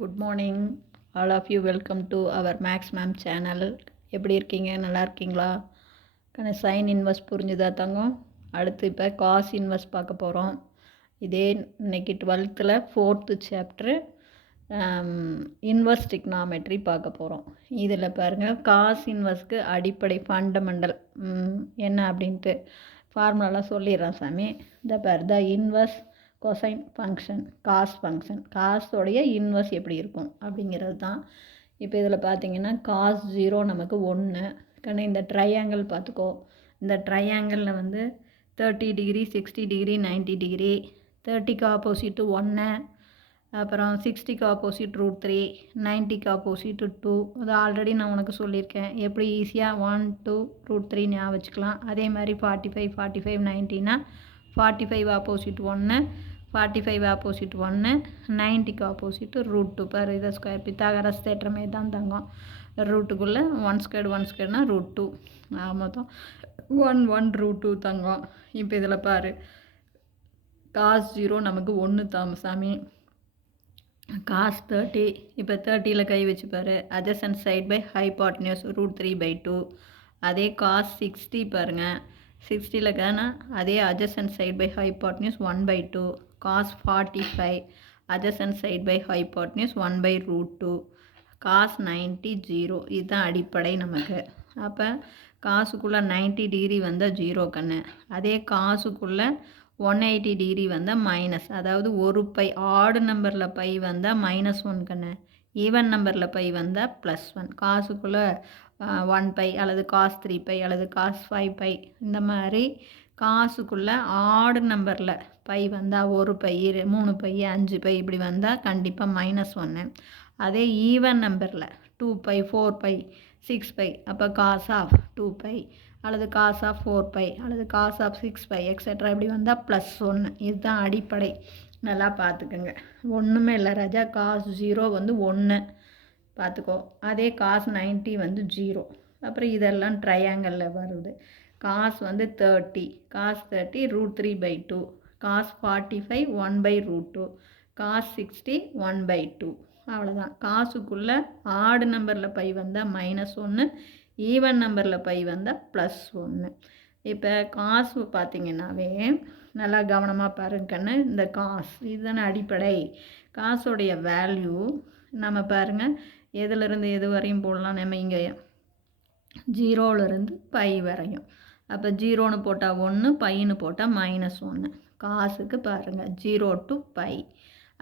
Good morning all of you. Welcome to our maths ma'am channel. எப்படி இருக்கீங்க? நல்லா இருக்கீங்களா? சைன் இன்வெர்ஸ் புரிஞ்சுதா தங்கம்? அடுத்து இப்போ காஸ் இன்வெர்ஸ் பார்க்க போகிறோம். இதே இன்னைக்கு 12th 4th சாப்டரு இன்வெர்ஸ் டிக்னாமெட்ரி பார்க்க போகிறோம். இதில் பாருங்கள், காஸ் இன்வெர்ஸ்க்கு அடிப்படை ஃபண்டமெண்டல் என்ன அப்படின்ட்டு ஃபார்முலாலாம் சொல்லிடுறேன் சாமி. The inverse cosine function, cos function, காஸோடைய இன்வெர்ஸ் எப்படி இருக்கும் அப்படிங்கிறது தான். இப்போ இதில் பார்த்தீங்கன்னா காஸ் 0 நமக்கு 1. இந்த ட்ரையாங்கிள் பார்த்துக்கோ. இந்த ட்ரையாங்கிளில் வந்து 30 டிகிரி, 60 டிகிரி, 90 டிகிரி, 30க்கு ஆப்போசிட்டு 1, அப்புறம் 60க்கு ஆப்போசிட் √3, 90க்கு ஆப்போசிட்டு 2. அது ஆல்ரெடி நான் உனக்கு சொல்லியிருக்கேன். எப்படி ஈஸியாக 1, 2, √3 ஞாபகம் வச்சுக்கலாம். அதே மாதிரி 45, 45, 90னா 45 ஆப்போசிட் 1, 45 ஆப்போசிட் 1, 90க்கு ஆப்போசிட்டு √2. பார், இதை ஸ்கொயர் பித்தாகரஸ் தேற்றமே தான் தங்கம். ரூட்டுக்குள்ளே 1² 1²னா √2. மொத்தம் 1 1 √2 தங்கம். இப்போ இதில் பாரு, காஸ் 0 நமக்கு 1 தான் சாமி. காஸ் 30, இப்போ 30ல் கை வச்சு பாரு. Adjacent side by hypotenuse √3/2. அதே காஸ் 60 பாருங்கள், 60ல் காணா அதே adjacent side by hypotenuse 1/2. Cos 45, adjacent side by hypotenuse 1/√2. Cos 90 0. இதுதான் அடிப்படை நமக்கு. அப்போ காசுக்குள்ளே 90 டிகிரி வந்தால் 0 கண்ணு. அதே காசுக்குள்ளே 180 டிகிரி வந்தால் மைனஸ், அதாவது ஒரு பை. ஆடு நம்பரில் பை வந்தால் -1 கண்ணு, ஈவன் நம்பரில் பை வந்தால் +1. காசுக்குள்ளே 1 பை அல்லது காஸ் 3 பை அல்லது காஸ் 5 பை, இந்த மாதிரி காசுக்குள்ளே ஆடு நம்பரில் பை வந்தால் 1 பை, 3 பை, 5 பை இப்படி வந்தால் கண்டிப்பாக -1. அதே ஈவன் நம்பரில் 2 பை, 4 பை, 6 பை, அப்போ காஸ் ஆஃப் 2 பை அல்லது காஸ் ஆஃப் 4 பை அல்லது காஸ் ஆஃப் 6 பை எக்ஸட்ரா இப்படி வந்தால் +1. இதுதான் அடிப்படை. நல்லா பார்த்துக்குங்க. ஒன்றுமே இல்லை ராஜா. காஸ் 0 வந்து 1 பார்த்துக்கோ. அதே காஸ் 90 வந்து 0. அப்புறம் இதெல்லாம் ட்ரையாங்கிளில் வருது. காஸ் வந்து 30, காஸ் 30 √3/2. காஸ் 45 1/√2. காஸ் 60 1/2. அவ்வளோதான். காசுக்குள்ளே ஆடு நம்பரில் பை வந்தால் -1, ஈவன் நம்பரில் பை வந்தால் +1. இப்போ காசு பார்த்திங்கன்னாவே நல்லா கவனமாக பாருங்கன்னு. இந்த காசு இதுதானே அடிப்படை. காசோடைய வேல்யூ நம்ம பாருங்கள், எதுலேருந்து எது வரையும் போடலாம். நம்ம இங்கே 0லேருந்து பை வரையும். அப்போ 0ன்னு போட்டால் 1, பைன்னு போட்டால் -1. காசுக்கு பாருங்கள் 0 to பை.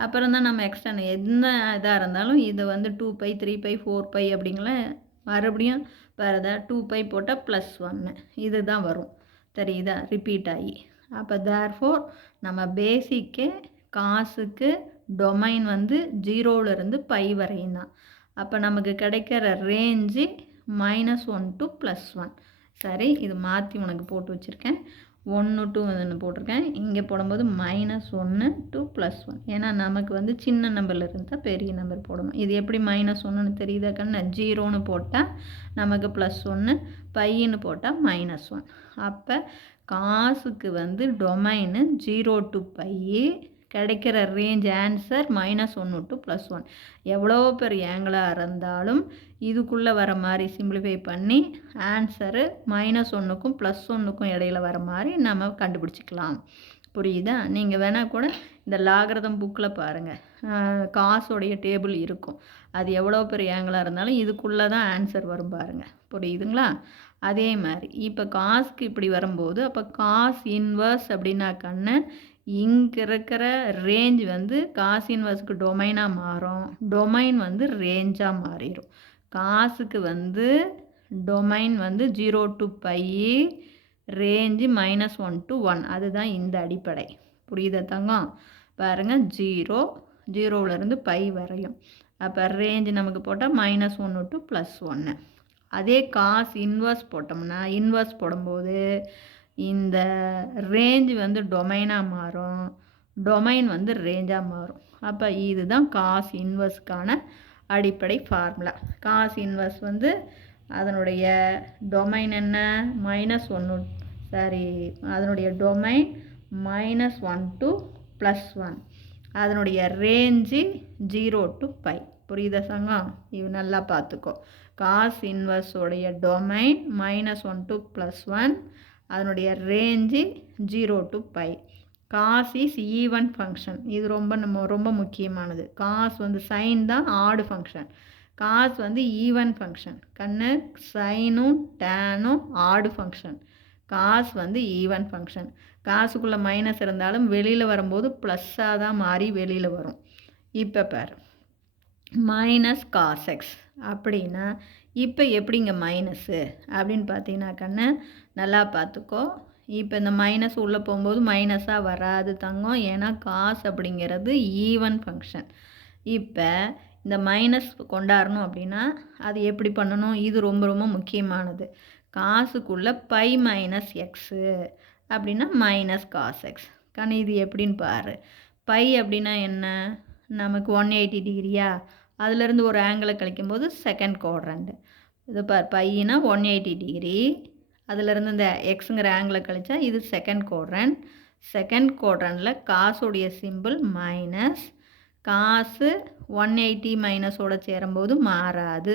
அப்புறம் தான் நம்ம எக்ஸ்ட்ரா என்ன இதாக இருந்தாலும் இதை வந்து 2 பை, 3 பை, 4 பை அப்படிங்கள மறுபடியும் வேறு 2 பை போட்டால் +1 இது தான் வரும். தெரியுதா? ரிப்பீட் ஆகி. அப்போ தேர்ஃபோர் நம்ம பேசிக்கே காசுக்கு டொமைன் வந்து 0லேருந்து பை வரையும் தான். அப்போ நமக்கு கிடைக்கிற ரேஞ்சு -1 to +1. சரி, இது மாற்றி உனக்கு போட்டு வச்சுருக்கேன். 1 to வந்து போட்டிருக்கேன். இங்கே போடும்போது -1 to +1. ஏன்னா நமக்கு வந்து சின்ன நம்பரில் இருந்தால் பெரிய நம்பர் போடணும். இது எப்படி -1ன்னு தெரியுதா கண்ணு? 0ன்னு போட்டால் நமக்கு +1, பையன்னு போட்டால் -1. அப்போ காசுக்கு வந்து டொமைனு 0 to பை, கிடைக்கிற ரேஞ்ச் ஆன்சர் -1 to +1. எவ்வளோ பெரிய ஆங்கிளாக இருந்தாலும் இதுக்குள்ளே வர மாதிரி சிம்பிளிஃபை பண்ணி ஆன்சரு -1க்கும் +1க்கும் இடையில வர மாதிரி நம்ம கண்டுபிடிச்சிக்கலாம். புரியுதா? நீங்கள் வேணால் கூட இந்த லாகிரதம் புக்கில் பாருங்கள், காசோடைய டேபிள் இருக்கும். அது எவ்வளோ பெரிய ஆங்கிளாக இருந்தாலும் இதுக்குள்ளே தான் ஆன்சர் வரும் பாருங்கள். புரியுதுங்களா? அதே மாதிரி இப்போ காசுக்கு இப்படி வரும்போது அப்போ காஸ் இன்வர்ஸ் அப்படின்னா கண்ணு, இங்கே இருக்கிற ரேஞ்ச் வந்து காஸ் இன்வர்ஸுக்கு டொமைனாக மாறும், டொமைன் வந்து ரேஞ்சாக மாறிடும். காசுக்கு வந்து டொமைன் வந்து 0 to பை, ரேஞ்சு -1 to 1. அதுதான் இந்த அடிப்படை. புரியுதா தங்கம்? பாருங்கள், 0லேருந்து பை வரையும். அப்போ ரேஞ்சு நமக்கு போட்டால் -1 to +1. அதே காஸ் இன்வர்ஸ் போட்டோம்னா, இன்வர்ஸ் போடும்போது இந்த ரேஞ்ச் வந்து டொமைனாக மாறும், டொமைன் வந்து ரேஞ்சாக மாறும். அப்போ இதுதான் காஸ் இன்வர்ஸ்க்கான அடிப்படை ஃபார்முலா. காஸ் இன்வர்ஸ் வந்து அதனுடைய டொமைன் என்ன? -1, சாரி, அதனுடைய டொமைன் -1 to +1. அதனுடைய ரேஞ்சு 0 to π. புரியுதா சங்கம்? இது நல்லா பார்த்துக்கோ. காஸ் இன்வர்ஸோடைய டொமைன் -1 to +1, அதனுடைய range 0 to π. Cos is even function. இது ரொம்ப முக்கியமானது. காஸ் வந்து சைன் தான் ஆடு ஃபங்க்ஷன், காஸ் வந்து ஈவன் ஃபங்க்ஷன். கண்ணு சைனும் டேனும் ஆடு ஃபங்க்ஷன், காஸ் வந்து ஈவன் ஃபங்க்ஷன். காசுக்குள்ளே மைனஸ் இருந்தாலும் வெளியில் வரும்போது ப்ளஸ்ஸாக தான் மாறி வெளியில் வரும். இப்போ பாரு, மைனஸ் காஸ் எக்ஸ் அப்படின்னா இப்போ எப்படிங்க மைனஸு அப்படின்னு பார்த்தீங்கன்னா கண்ணு நல்லா பார்த்துக்கோ. இப்போ இந்த மைனஸ் உள்ளே போகும்போது மைனஸாக வராது தங்கம், ஏன்னா காஸ் அப்படிங்கிறது ஈவன் ஃபங்க்ஷன். இப்போ இந்த மைனஸ் கொண்டாடணும் அப்படின்னா அது எப்படி பண்ணணும்? இது ரொம்ப முக்கியமானது. காசுக்குள்ளே பை மைனஸ் எக்ஸு அப்படின்னா மைனஸ் காஸ் எக்ஸ். கண்ணு இது எப்படின்னு பாரு. பை அப்படின்னா என்ன? நமக்கு 180 டிகிரியா, அதுலேருந்து ஒரு ஆங்கிளை கழிக்கும்போது செகண்ட் குவாட்ரண்ட். இது பார், பையனா 180 டிகிரி, அதிலேருந்து இந்த எக்ஸுங்கிற ஆங்கிளை கழிச்சா இது செகண்ட் குவாட்ரண்ட். செகண்ட் குவாட்ரண்டில் காசுடைய சிம்பிள் மைனஸ். காசு 180 மைனஸோடு சேரும்போது மாறாது,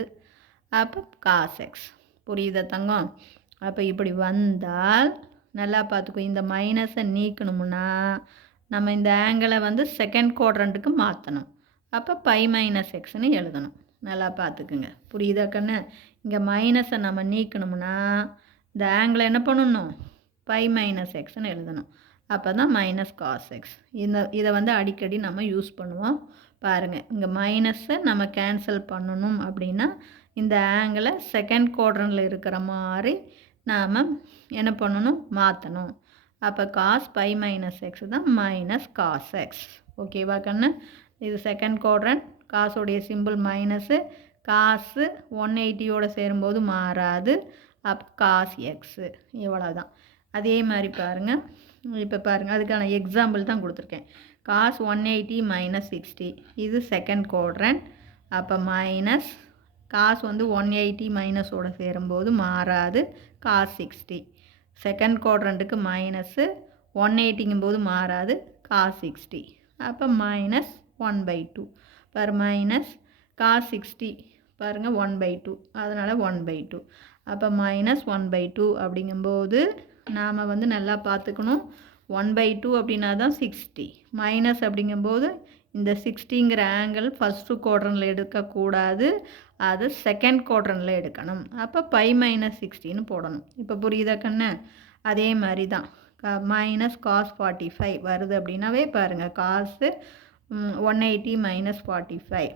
அப்போ காஸ் எக்ஸ். புரியுதா தங்கம்? அப்போ இப்படி வந்தால் நல்லா பார்த்துக்கோ. இந்த மைனஸை நீக்கணும்னா நம்ம இந்த ஆங்கிளை வந்து செகண்ட் குவாட்ரண்ட்டுக்கு மாற்றணும். அப்போ பை மைனஸ் எக்ஸ்ன்னு எழுதணும். நல்லா பார்த்துக்குங்க. புரியுதா கண்ணு? இங்கே மைனஸை நம்ம நீக்கணும்னா இந்த ஆங்கிளை என்ன பண்ணணும்? பை மைனஸ் எக்ஸ்ன்னு எழுதணும். அப்போ தான் மைனஸ் காஸ் எக்ஸ். இதை வந்து அடிக்கடி நம்ம யூஸ் பண்ணுவோம். பாருங்கள், இங்கே மைனஸை நம்ம கேன்சல் பண்ணணும் அப்படின்னா இந்த ஆங்கிளை செகண்ட் குவாட்ரண்ட்டில் இருக்கிற மாதிரி நாம் என்ன பண்ணணும்? மாற்றணும். அப்போ காஸ் பை மைனஸ் எக்ஸ் தான் மைனஸ் காஸ் எக்ஸ். ஓகேவா கண்ணு? இது செகண்ட் குவாட்ரண்ட், காசோடைய சிம்பிள் மைனஸு, காசு 180யோடு சேரும்போது மாறாது, அப்போ காஸ் எக்ஸு. இவ்வளோ தான். அதே மாதிரி பாருங்கள், இப்போ பாருங்கள் அதுக்கான எக்ஸாம்பிள் தான் கொடுத்துருக்கேன். காஸ் 180 மைனஸ் 60 இது செகண்ட் குவாட்ரண்ட். அப்போ மைனஸ் காசு வந்து 180 மைனஸோடு சேரும்போது மாறாது, காஸ் 60. செகண்ட் குவாட்ரண்ட்டுக்கு மைனஸு, 180ங்கும் போது மாறாது, காஸ் 60. அப்போ மைனஸ் 1/2 பர் மைனஸ் காஸ் 60 பாருங்கள் 1/2, அதனால் 1/2. அப்போ மைனஸ் 1/2 அப்படிங்கும்போது நாம் வந்து நல்லா பார்த்துக்கணும். 1/2 அப்படின்னா தான் 60. மைனஸ் அப்படிங்கும்போது இந்த 60ங்கிற ஆங்கிள் ஃபஸ்ட்டு குவாட்ரண்ட்டில் எடுக்கக்கூடாது, அது செகண்ட் குவாட்ரண்ட்டில் எடுக்கணும். அப்போ பை மைனஸ் 60ன்னு போடணும். இப்போ புரியுதா கண்ணு? அதே மாதிரி தான் மைனஸ் காஸ் 45 வருது அப்படின்னாவே பாருங்கள், காசு 180 மைனஸ் 45,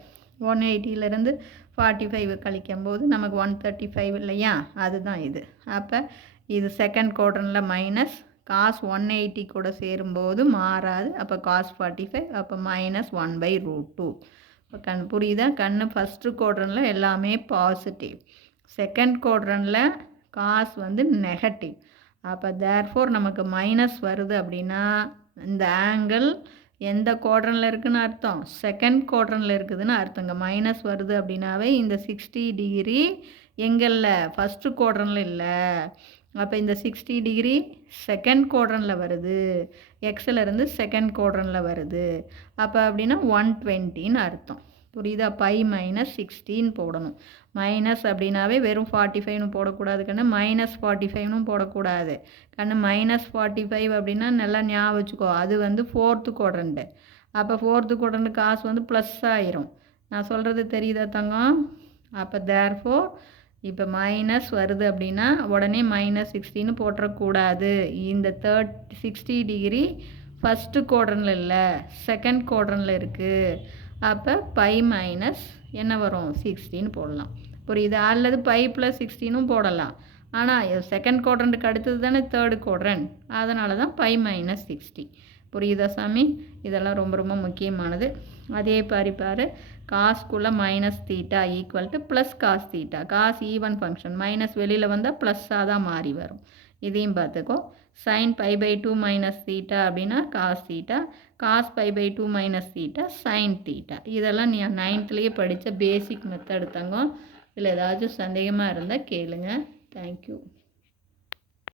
180லேருந்து 45 கழிக்கும்போது நமக்கு 135 இல்லையா, அதுதான் இது. அப்போ இது செகண்ட் குவாட்ரண்ட்டில் மைனஸ், காஸ் 180 கூட சேரும்போது மாறாது, அப்போ காஸ் 45, அப்போ மைனஸ் 1/√2. இப்போ புரியுதா கண்ணு? ஃபஸ்ட்டு குவாட்ரண்ட்டில் எல்லாமே பாசிட்டிவ், செகண்ட் குவாட்ரண்ட்டில் காஸ் வந்து நெகட்டிவ். அப்போ தேர்ஃபோர் நமக்கு மைனஸ் வருது அப்படின்னா இந்த ஆங்கிள் எந்த குவாட்ரண்ட்டில் இருக்குதுன்னு அர்த்தம்? செகண்ட் குவாட்ரண்ட்டில் இருக்குதுன்னு அர்த்தங்க. மைனஸ் வருது அப்படின்னாவே இந்த 60 டிகிரி எங்கல்ல ஃபஸ்ட்டு குவாட்ரண்ட்டில் இல்லை. அப்போ இந்த 60 டிகிரி செகண்ட் குவாட்ரண்ட்டில் வருது, எக்ஸிலேருந்து செகண்ட் குவாட்ரண்ட்டில் வருது. அப்போ அப்படின்னா 120ன்னு அர்த்தம். புரியுதா? பை மைனஸ் 16 போடணும். மைனஸ் அப்படின்னாவே வெறும் 45ன்னு போடக்கூடாது கண்ணு, மைனஸ் 45ன்னு போடக்கூடாது கண்ணு. மைனஸ் 45 அப்படின்னா நல்லா ஞாபகம் வச்சுக்கோ, அது வந்து ஃபோர்த்து குவாட்ரண்ட்டு. அப்போ ஃபோர்த்து குவாட்ரண்ட்டு காசு வந்து ப்ளஸ் ஆயிரும். நான் சொல்கிறது தெரியுதா தங்கம்? அப்போ தேர்ஃபோர் இப்போ மைனஸ் வருது அப்படின்னா உடனே மைனஸ் 60ன்னு போட்டுறக்கூடாது. இந்த 60 டிகிரி ஃபஸ்ட்டு குவாட்ரண்ட்டில் இல்லை, செகண்ட் குவாட்ரண்ட்டில் இருக்குது. அப்போ பை மைனஸ் என்ன வரும்? 60ன்னு போடலாம். புரியுது? அல்லது பை ப்ளஸ் 16னும் போடலாம். ஆனால் செகண்ட் குவாட்ரண்ட்டுக்கு அடுத்தது தானே தேர்டு குவாட்ரண்ட், அதனால தான் பை மைனஸ் 60. புரியுதா சாமி? இதெல்லாம் ரொம்ப முக்கியமானது. அதே பாரு, காஸ்க்குள்ளே minus theta equal to plus cos theta. Cos even function, minus வெளியில் வந்தால் ப்ளஸ்ஸாக தான் மாறி வரும். இதையும் பார்த்துக்கோ. சைன் π/2 மைனஸ் தீட்டா அப்படின்னா cos theta, cos π/2 minus theta sine theta. இதெல்லாம் நீ 9th படித்த பேசிக் மெத்தட் தங்கம். இதில் ஏதாச்சும் சந்தேகமாக இருந்தால் கேளுங்க. தேங்க்யூ.